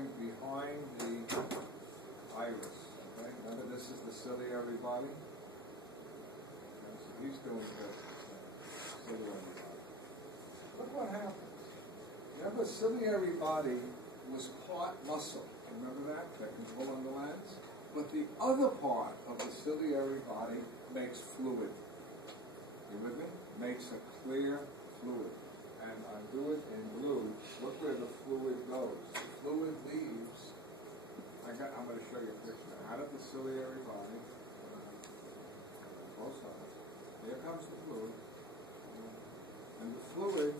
going behind the iris. Okay? Remember, this is the ciliary body. Okay, so he's doing the ciliary body. Look what happens. Remember, ciliary body was part muscle. Remember that can pull on the lens? But the other part of the ciliary body makes fluid. You with me? Makes a clear fluid. And I do it in blue. Look where the fluid goes. The fluid leaves. I'm going to show you a picture. Out of the ciliary body, both sides. Here comes the fluid. And the fluid,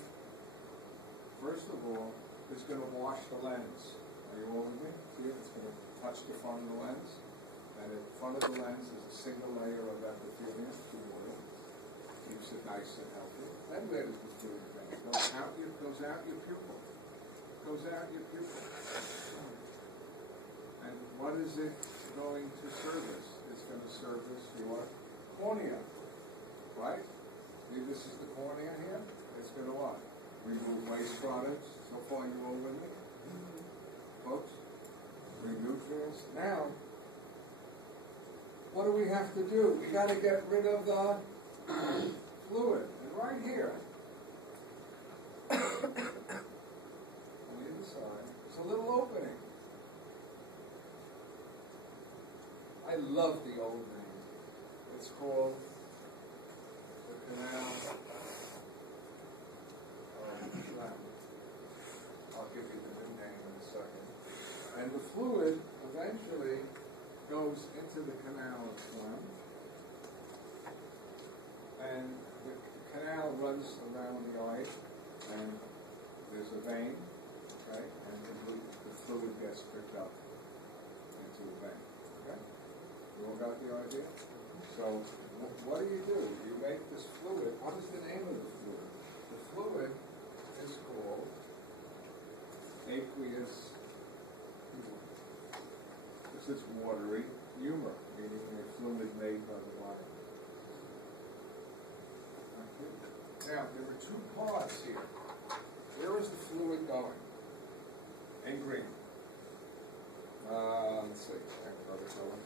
first of all, is going to wash the lens. Are you all with me? See it? It's going to touch the front of the lens. And in front of the lens is a single layer of epithelium, water. Keeps it nice and healthy. Then where does the fluid go? It goes out your pupil. Goes out your pupil. And what is it going to service? It's going to service your cornea. Right? See, this is the cornea here. It's going to what? Remove waste products. So far you all with me? Folks? Bring nutrients. Now, what do we have to do? We got to get rid of the fluid. And right here, on the other side, there's a little opening. I love the old name. It's called the canal of Schlemm. I'll give you the new name in a second. And the fluid eventually goes into the canal of Schlemm. And the canal runs around the eye, and there's a vein, okay, and the fluid gets picked up into the vein, okay? You all got the idea? So, what do? You make this fluid. What is the name of the fluid? The fluid is called aqueous humor. This is watery humor, meaning a fluid made by the body. Now, there are two parts here. Where is the fluid going? In green. Let's see. I have another color.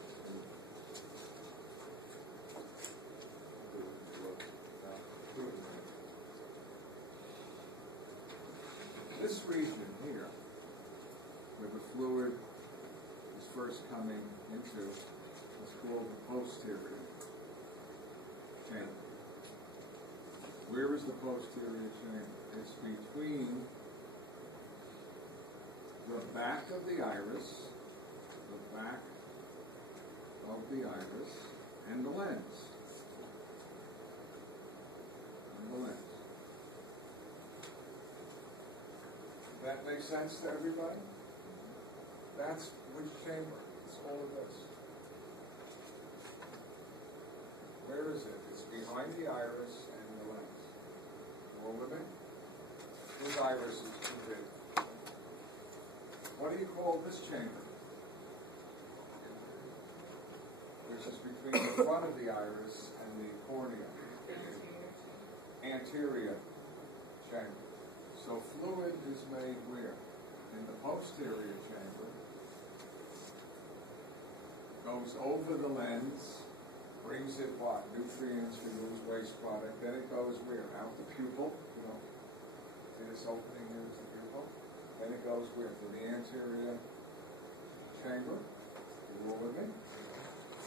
This region here, where the fluid is first coming into, is called the posterior chamber. Where is the posterior chamber? It's between the back of the iris, and the lens. That makes sense to everybody? That's which chamber? It's all of this. Where is it? It's behind the iris and the lens. All with me? Whose iris is too big? What do you call this chamber? Which is between the front of the iris and the cornea. Anterior chamber. So fluid is made where? In the posterior chamber. Goes over the lens. Brings it what? Nutrients, removes waste product. Then it goes where? Out the pupil. You know, see this opening here is the pupil. Then it goes where? To the anterior chamber. You all with me?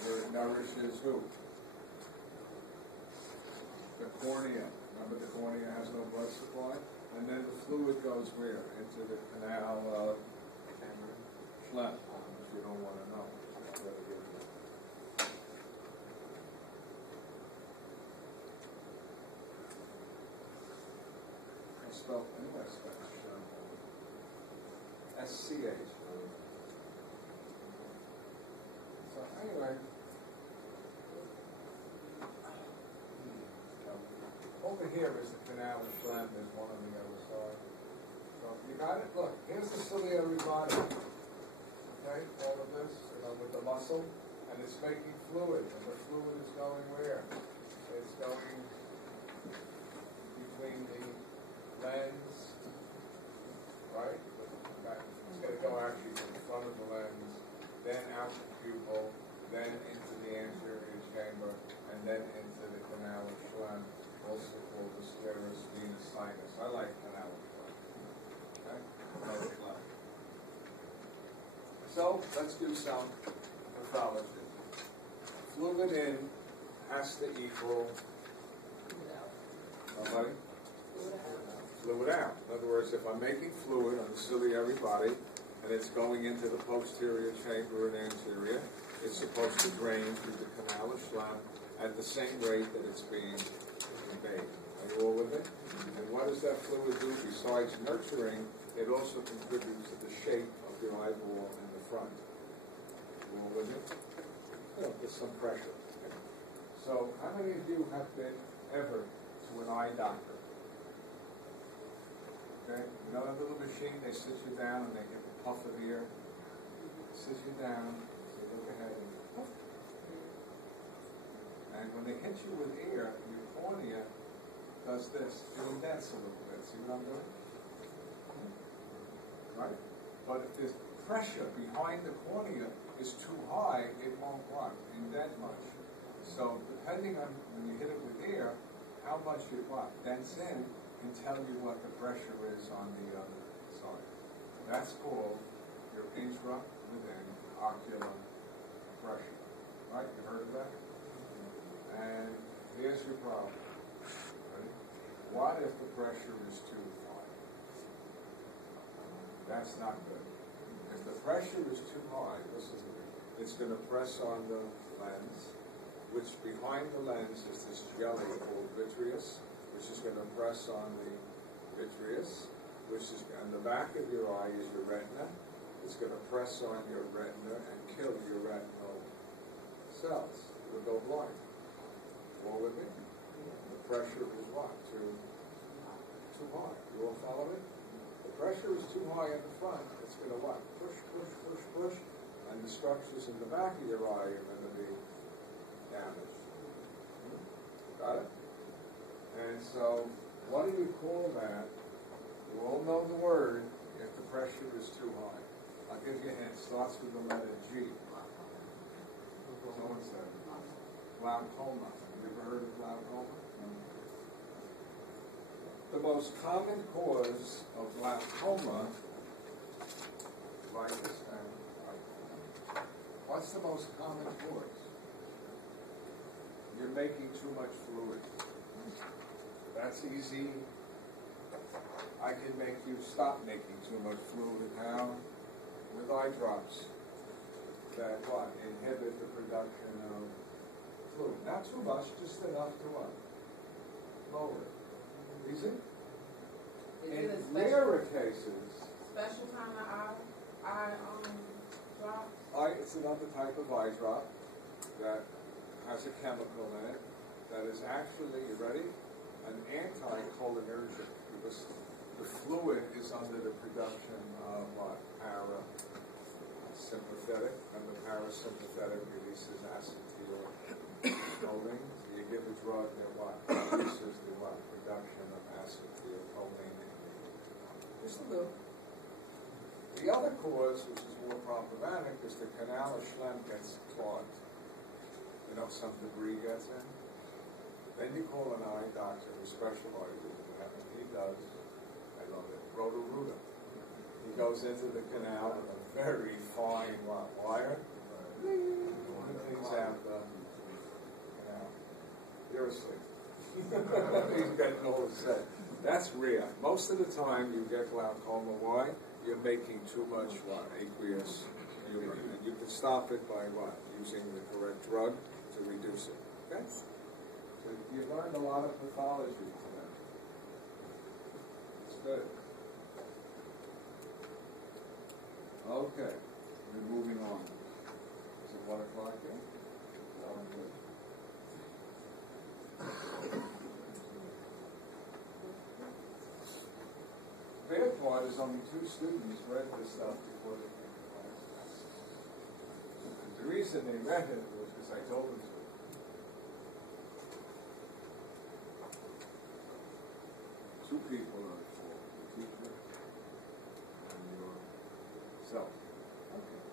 Where it nourishes who? The cornea. Remember the cornea has no blood supply? And then the fluid goes where? Into the canal of Schlemm, if you don't want to know. I spelled anyway, SCH. So anyway, over here is the canal of Schlemm. There's one on the other side. So you got it? Look, here's the ciliary body. Okay, all of this, with the muscle, and it's making fluid. And the fluid is going where? It's going between the lens, right? It's going to go actually then into the anterior chamber, and then into the canal of Schlemm, also called the sclerus venous sinus. I like canal of Schlemm. Okay? No Schlemm. So let's do some pathology. Fluid in has to equal nobody? Fluid out. In other words, if I'm making fluid on the ciliary body and it's going into the posterior chamber and anterior, it's supposed to drain through the canal of Schlemm at the same rate that it's being made. Are you all with it? And what does that fluid do? Besides nurturing, it also contributes to the shape of your eyeball in the front. You all with it? There's some pressure. So, how many of you have been ever to an eye doctor? Okay, you know that little machine, they sit you down and they get the puff of air. Sit you down, so you look ahead and puff. And when they hit you with air, your cornea does this. It indents a little bit. See what I'm doing? Right? But if there's pressure behind the cornea is too high, it won't what? Indent much. So depending on when you hit it with air, how much it what? Dents in can tell you what the pressure is on the other side. That's called your intra-within ocular pressure. Right? You heard of that? And here's your problem. Ready? What if the pressure is too high? That's not good. If the pressure is too high, listen to me, it's going to press on the lens, which behind the lens is this jelly called vitreous, which is going to press on the vitreous, which is on the back of your eye is your retina. It's going to press on your retina and kill your retinal cells. You'll go blind. All with me? The pressure is what? Too high. You all follow me? The pressure is too high in the front. It's going to what? Push, push, push, push. And the structures in the back of your eye are going to be damaged. Got it? And so, what do you call that? You all know the word if the pressure is too high. I'll give you a hint. It starts with the letter G. Someone said glaucoma. Have you ever heard of glaucoma? The most common cause of glaucoma, write this down. What's the most common cause? You're making too much fluid. That's easy. I can make you stop making too much fluid now with eye drops that what? Inhibit the production of fluid. Not too much, just enough to what? Lower it. Easy? In rarer cases, special kind of eye drop? It's another type of eye drop that has a chemical in it that is actually, you ready? An anticholinergic, because the fluid is under the production of what? Parasympathetic, and the parasympathetic releases acetylcholine. So you give a drug that what? Releases the what? Production of acetylcholine. Just a little. The other cause, which is more problematic, is the canal of Schlemm gets clogged. You know, some debris gets in. Then you call an eye doctor who specializes in that, and he does, I love it, Roto-Rooter. He goes into the canal with a very fine wire, and cleans out the canal. You're asleep. He's getting all upset. That's rare. Most of the time you get glaucoma. Why? You're making too much aqueous humor. And you can stop it by what? Using the correct drug to reduce it. Okay? So you've learned a lot of pathology today. It's good. Okay. We're moving on. Is it 1 o'clock yet? Oh, good. The bad part is only 2 students read this stuff before they came to class. The reason they read it was because I told them to. Two people are at fault, the teacher and yourself. Okay.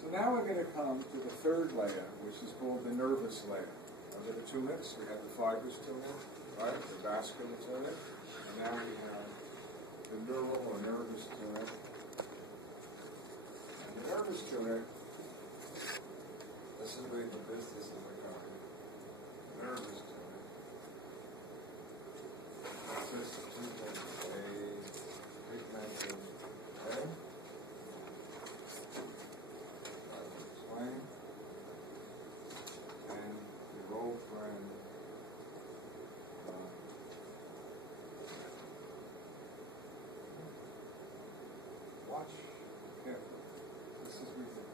So now we're going to come to the third layer, which is called the nervous layer. Under the tunicus, we have the fibrous tunic, right, the vascular tunic, and now we have the neural or nervous tunic. And the nervous tunic, this is where the business is going. Nervous tunic. Consists of two things, a pigmented head. And your old friend, watch carefully. This is where the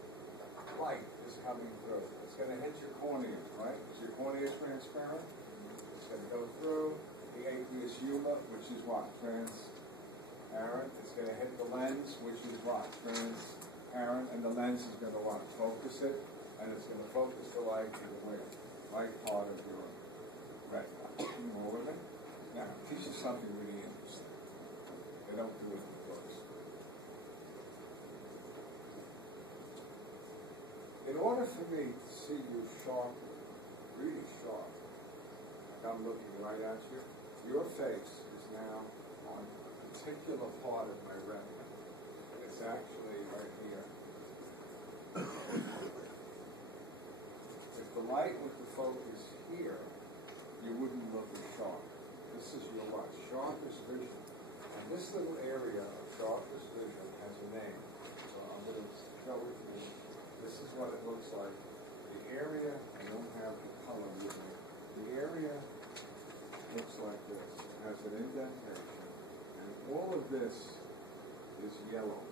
light is coming through. It's going to hit your cornea, right? Is your cornea transparent? It's going to go through the aqueous humor, which is what? Transparent. It's going to hit the lens, which is what? Transparent. And the lens is going to what? Focus it. And it's going to focus the light to the right part of your retina. More with it? Now, teach you something really interesting. They don't do it in the books. In order for me to see you sharply, really sharp, like I'm looking right at you, your face is now on a particular part of my retina. And it's actually right here. If the light was to focus here, you wouldn't look as sharp. This is your what? Sharpest vision. And this little area of sharpest vision has a name. So I'm going to show it to you. This is what it looks like. The area, I don't have the color with me. The area looks like this. It has an indentation. And all of this is yellow.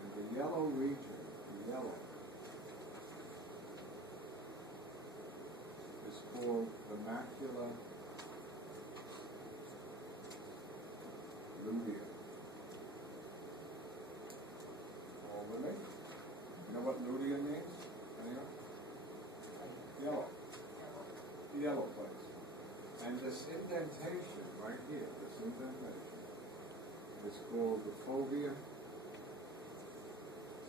And the yellow region, the yellow, is called the macula lutea. All with me? You know what lutea means? Anyone? Yellow. The yellow place. And this indentation right here, this indentation, is called the fovea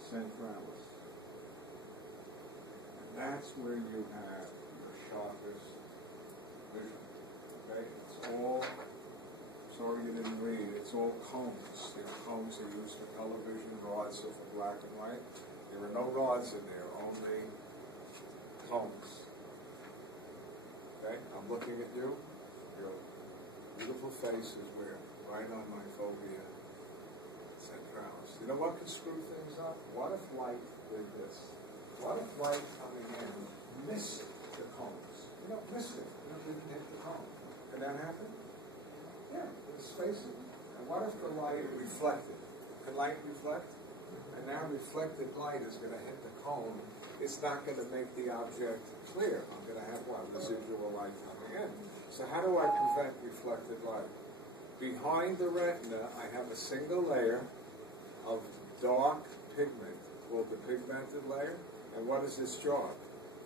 centralis. And that's where you have your sharpest vision. Okay? It's all, sorry you didn't read, it's all cones. You know, cones are used for television, rods are for black and white. There are no rods in there, only cones. Okay? I'm looking at you. Your beautiful face is where? Right on my fovea centralis. You know what could screw things up? What if light did this? What if light coming in missed the cones? You know, missed it. You know, didn't hit the cone. Could that happen? Yeah, it's spacing. And what if the light reflected? Can light reflect? And now reflected light is going to hit the cone. It's not going to make the object clear. I'm going to have what? Residual light coming in. So how do I prevent reflected light? Behind the retina, I have a single layer of dark pigment called the pigmented layer. And what is its job?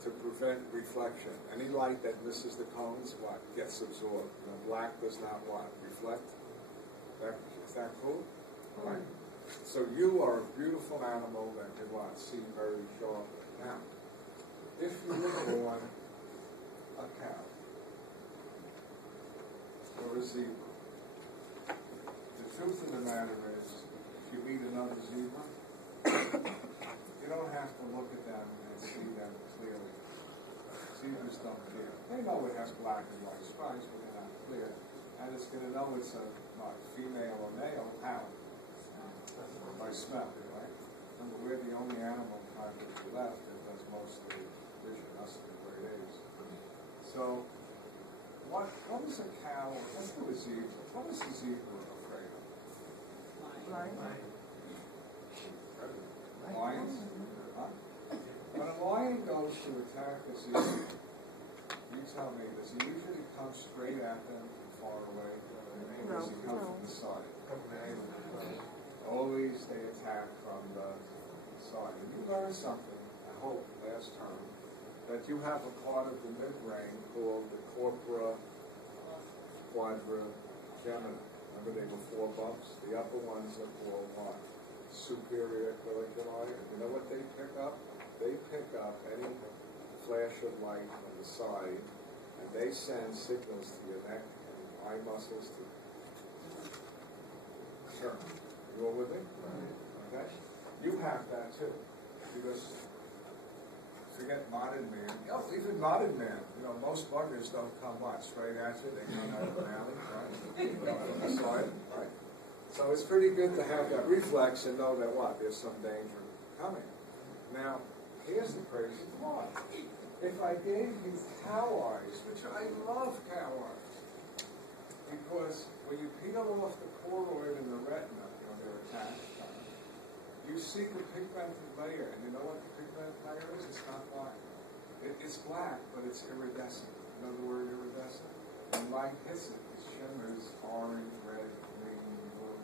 To prevent reflection. Any light that misses the cones, what? Gets absorbed. And black does not what? Reflect? Is that cool? All right. So you are a beautiful animal that can what? See very sharply. Now, if you were born a cow or a zebra, the truth of the matter is, if you meet another zebra, you don't have to look at them and see them clearly. Zebras don't care. They know it has black and white stripes, but they're not clear. And it's going to know it's a female or male. How? By smell, right? Remember, we're the only animal kind that's left that does most of the vision, us the great apes. So, what is a cow? Let's do a zebra. What is the zebra afraid of? Lions? Huh? When a lion goes to attack a zebra, you tell me, does he usually come straight at them from far away? Or does he come from the side? Always they attack from the side. And you learned something, I hope, last term, that you have a part of the midbrain called the corpora quadrigemina. Remember they were 4 bumps? The upper ones are called what? superior colliculi. You know what they pick up? They pick up any flash of light on the side, and they send signals to your neck and eye muscles to turn. You all with me? Okay? You have that too, because forget modern man. Oh, even modern man. You know, most buggers don't come what? Straight at you. They come out of an alley, right? From the side, right? So it's pretty good to have that reflex and know that what? There's some danger coming. Now, here's the crazy part. If I gave you cow eyes, which I love cow eyes, because when you peel off the choroid and the retina, you know, they're attached, you see the pigmented layer, and you know what the pigmented layer is? It's not black. It's black, but it's iridescent. You know the word iridescent? When light hits it, it shimmers orange, red, green, blue.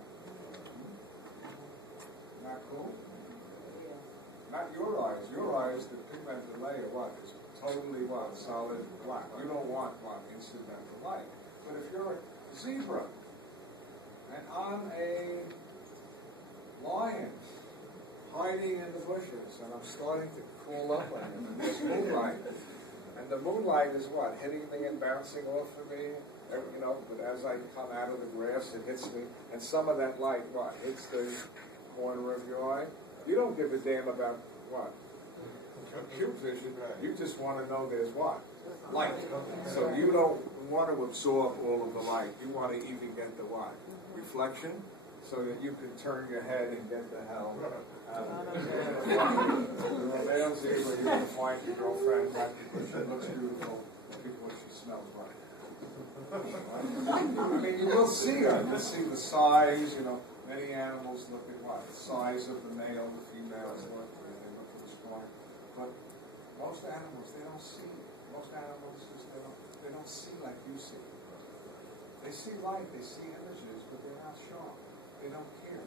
Not cool? Not your eyes. Your eyes, the pigmented layer, what? Is totally what? Solid black. You don't want what? Incidental light. But if you're a zebra, and I'm a lion, hiding in the bushes, and I'm starting to crawl up on him in this moonlight. And the moonlight is what? Hitting me and bouncing off of me. You know, but as I come out of the grass, it hits me. And some of that light, what? Hits the corner of your eye. You don't give a damn about what? Acute vision. You just want to know there's what? Light. So you don't want to absorb all of the light. You want to even get the what? Reflection, so that you can turn your head and get the hell out of it. You're a male zebra, you can find your girlfriend not because she looks beautiful, but because she smells right. I mean, you will see her. You see the size, you know, many animals look at what? The size of the male, the females look, they look at the spawn. But most animals, they don't see. Most animals just, they don't see like you see. They see light, they see images, but they're not sharp. They don't care.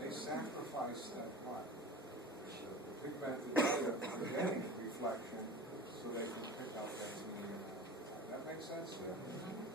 They sacrifice that what? The pigmented layer of getting reflection so they can pick out that meaning. That makes sense? Yeah.